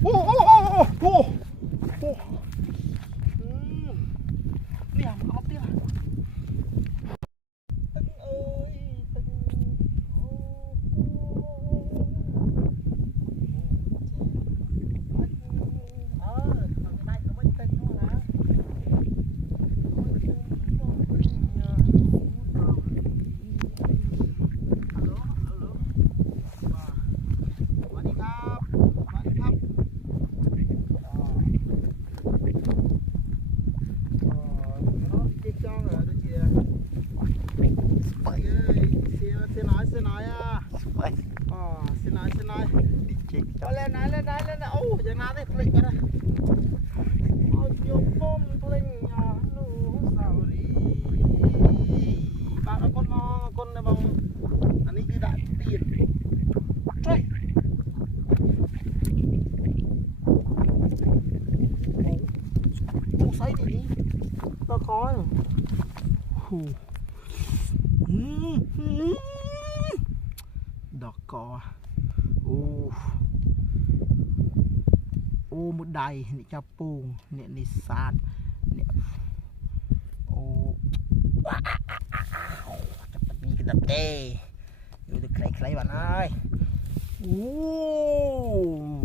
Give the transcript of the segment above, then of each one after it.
nè có tiếc lên này ô giờ nào đấy plek rồi ôi nhiều bom plek nhỏ lu sao đi bạn con này bằng anh ấy cứ đại tiền trời ô say đi nó khó rồi đỏ cò ô một đầy này cho pung này sạt này ô chặt đi cái đập tê rồi được clay bạn ơi ô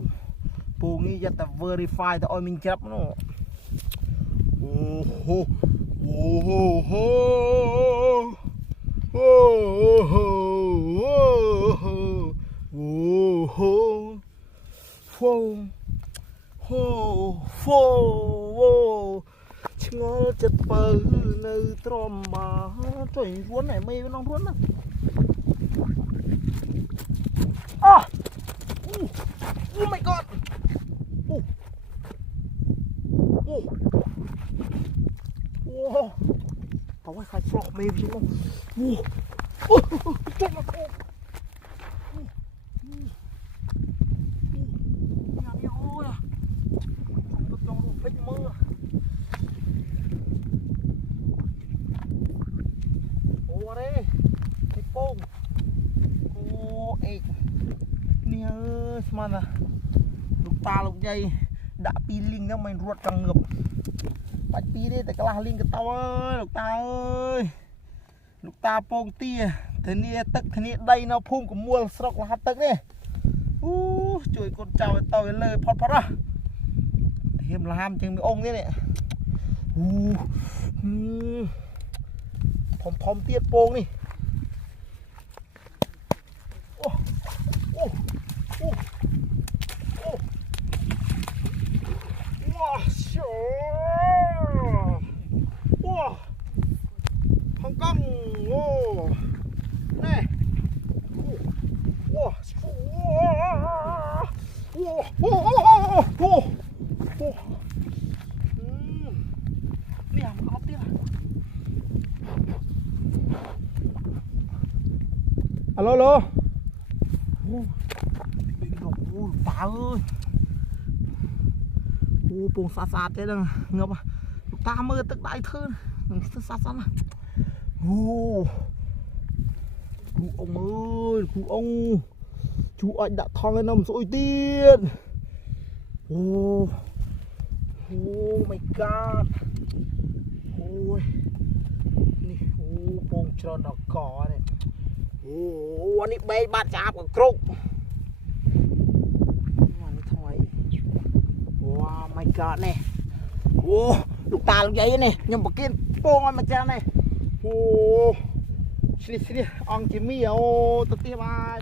pung nàyจะ verify แต่ ôi mình chấp nó ô hô ô hô hô ô hô hô hô ngó chật bờ nơi tròn mà trời ruốn này mây nó ruốn lắm oh my god tao phải khai flop mê chứ không chết nó không mana lục ta lục dây đã pi linh đó mình ruột càng ngập bạch pi đi tại cái là linh cái tao ơi lục ta pong tia thế này tức thế này đây nó phun của mua sọc là hạt tức đi trời con chào tao với lời phật à thêm là ham chừng ông thế này phom tiết pong đi Hong Kong, wow, này, wow, nè có tiếc alo, phá ơi, bùng sạt thế đang ngập à, ta mơ tức đại thơ, sạt à. Cụ ông ơi, cụ ông chú anh đã thong lên nằm sôi tiên. Oh my god. Ôi nè, bông tròn nó cỏ này. Anh ấy bay bát chạp của cục. Anh ấy thôi. Oh my god này. Lục ta lục giấy này, nhưng mà kia bông anh mà cha này. Sini, ong kimi, teti bye.